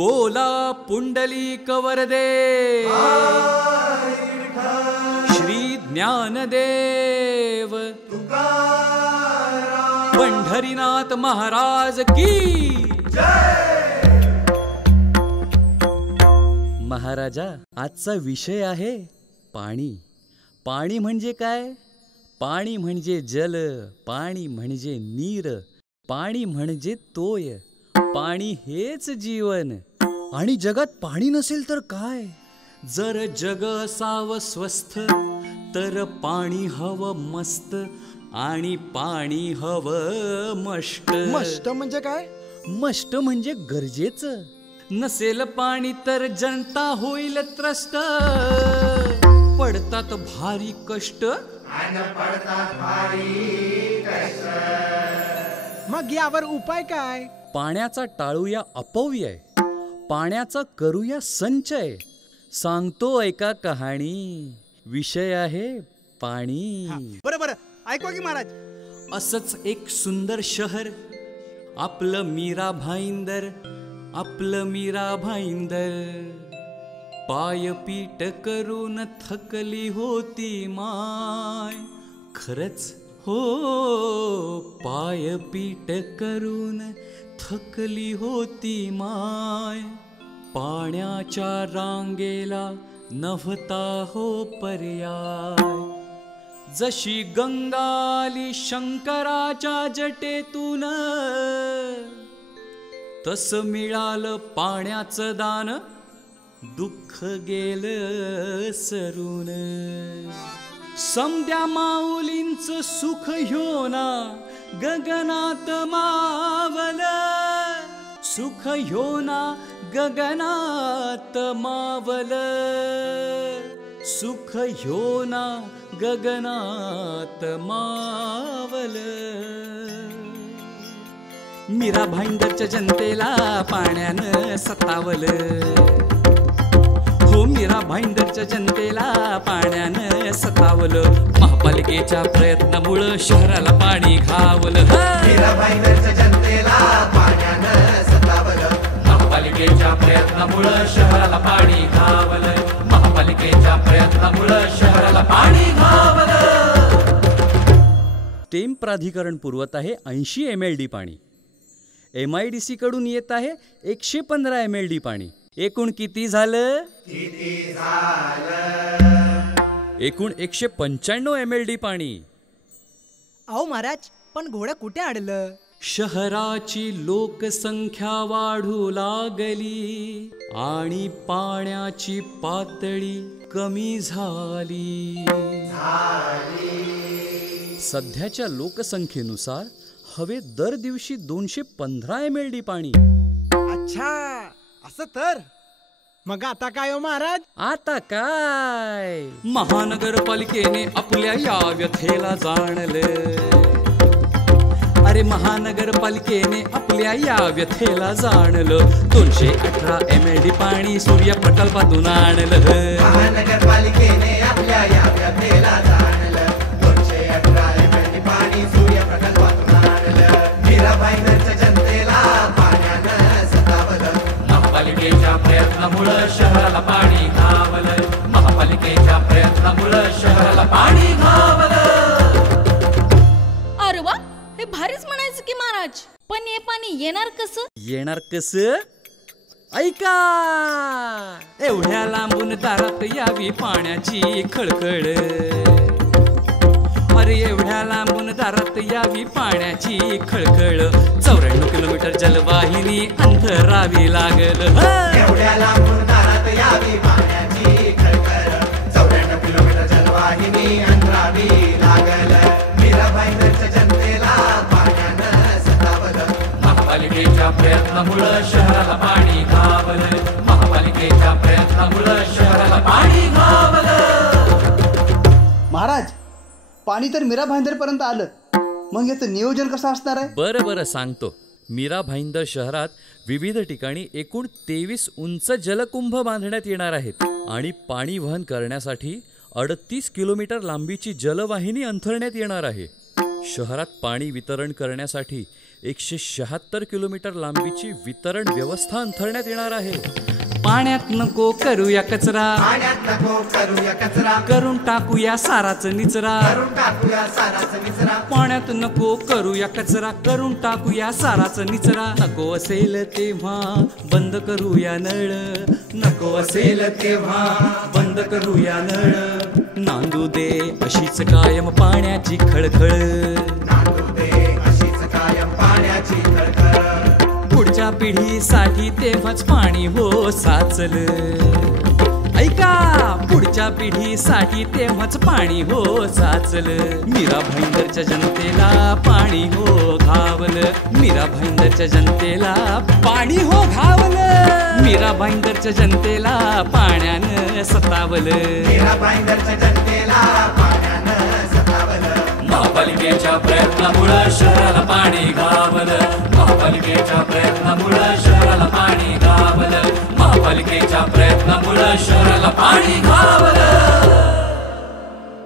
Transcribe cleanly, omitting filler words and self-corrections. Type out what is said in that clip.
बोला पुंडलिक वरदे श्री ज्ञानदेव पंढरीनाथ महाराज की महाराजा, आजचा विषय आहे पाणी. पाणी म्हणजे काय? पाणी म्हणजे जल, पाणी म्हणजे नीर, पाणी म्हणजे तोय, पाणी हेच जीवन. आणि जगात पाणी नसेल तर काय? जर जग असावं स्वस्थ तर पाणी हवं मस्त, आणि पाणी हवं मस्त. मस्त म्हणजे काय? मस्त म्हणजे गरजेचं. नसेल पाणी तर जनता होईल त्रस्त. पडतात भारी कष्ट, मग यावर उपाय काय? पाण्याचा टाळूया अपव्यय, पाण्याचा करूया संचय. सांगतो ऐका कहाणी, विषय आहे पाणी. बरं ऐकवा की महाराज. असंच एक सुंदर शहर, आपलं मीरा भाईंदर, आपलं मीरा भाईंदर. पायपीट करून थकली होती माय, खरंच हो, पायपीट करून थकली होती माय. पाण्याच्या रांगेला नव्हता हो पर्याय. जशी गंगाली शंकराच्या जटेतून, तसं मिळालं पाण्याचं दान, दुःख गेलं सरून. समद्या माऊलींचं सुख ह्योना गगनात मावल, सुख ह्योना गगनात मावल, सुख ह्योना गगनात मावल. मीरा भाईंदरच्या जनतेला पाण्यानं सतावलं, हो मीरा भाईंदरच्या जनतेला पाण्यानं सतावलं. महापालिकेच्या प्रयत्नामुळं शहराला पाणी घावलं. मीरा भाईंदरच्या जनतेला पाण्यानं सतावलं. महापालिकेच्या प्रयत्नामुळं शहराला पाणी घावलं. महापालिकेच्या प्रयत्नामुळं शहराला पाणी घावलं. टेम प्राधिकरण पुरवत आहे 80 MLD पाणी. MIDC कडून येत आहे 115 MLD पाणी. एकूण किती झालं? एकूण 195 MLD पाणी. अहो महाराज, पण घोडं कुठे अडलं? शहराची लोकसंख्या वाढू लागली आणि पाण्याची पातळी कमी झाली. सध्याच्या लोकसंख्येनुसार हवे दर दिवशी 215 MLD पाणी. अच्छा, असं तर मग आता काय हो महाराज? आता काय, महानगरपालिकेने आपल्या या व्यथेला जाणलं. अरे महानगरपालिकेने आपल्या या व्यथेला जाणलं. 218 MLD पाणी सूर्य प्रकल्पातून आणलं. महानगरपालिकेने आपल्या या व्यथेला जाणलं. 218 MLD पाणी सूर्य प्रकल्पातून आणलं. मीरा भाईंदरच्या जनतेला पाण्यानं सतावलं. महापालिकेच्या प्रयत्नामुळं शहराला पाणी घावलं. महापालिकेच्या प्रयत्नामुळं शहराला पाणी घावलं. अरे वा, हे भारीच म्हणायचं की महाराज. पण हे पाणी येणार कसं? येणार कसं? ऐका, एवढ्या लांबून दारात यावी पाण्याची खळखळ. अरे एवढ्या लांबून दारात यावी पाण्याची खळखळ. 94 किलोमीटर जलवाहिनी अंतरावी लागल. एवढ्या लांबून दारात यावी पाण्याची खळखळ. 94 किलोमीटर जलवाहिनी अंतरावी लागल. मीरा भाईंदरच्या जनतेला पाण्यानं सतावलं. महापालिकेच्या प्रयत्नामुळं शहराला पाणी घावलं. महापालिकेच्या प्रयत्नामुळं शहराला पाणी घावलं. महाराज, पाणी तर मीरा भाईंदर पर्यंत आलं, मग याचं नियोजन कसं असणार आहे? बरं सांगतो. मीरा भाईंदर शहरात विविध ठिकाणी एकूण 23 उंच जलकुंभ बांधण्यात येणार आहेत. आणि पाणी वहन करण्यासाठी 38 किलोमीटर लांबीची जलवाहिनी अंथरण्यात येणार आहे. शहरात पाणी वितरण करण्यासाठी 176 किलोमीटर लांबीची वितरण व्यवस्था अंथरण्यात येणार आहे. पाण्यात नको करूया कचरा, पाण्यात नको करूया कचरा, करून टाकूया साराचं निचरा. करून टाकूया साराचं निचरा. पाण्यात नको करूया कचरा, करून टाकूया साराचं निचरा. नको असेल तेव्हा बंद करूया नळ, नको असेल तेव्हा बंद करूया नळ. नांदू दे अशीच कायम पाण्याची खळखळ. नांदू दे अशीच कायम पाण्याची खळखळ. पुढच्या पिढीसाठी तेव्हाच पाणी हो साचल. ऐका, पुढच्या पिढीसाठी तेव्हाच पाणी हो साचल. मीरा भाईंदरच्या जनतेला पाणी हो घावलं. मीरा भाईंदरच्या जनतेला पाणी हो घावलं. मीरा भाईंदरच्या जनतेला पाण्यानं सतावलं. मीरा भाईंदरच्या जनतेला पाण्यानं सतावलं. महापालिकेच्या प्रयत्नामुळं शहराला पाणी घावलं. महापालिकेच्या प्रयत्नामुळं शहराला पाणी घावलं. महापालिकेच्या प्रयत्नामुळं शहराला पाणी घावलं.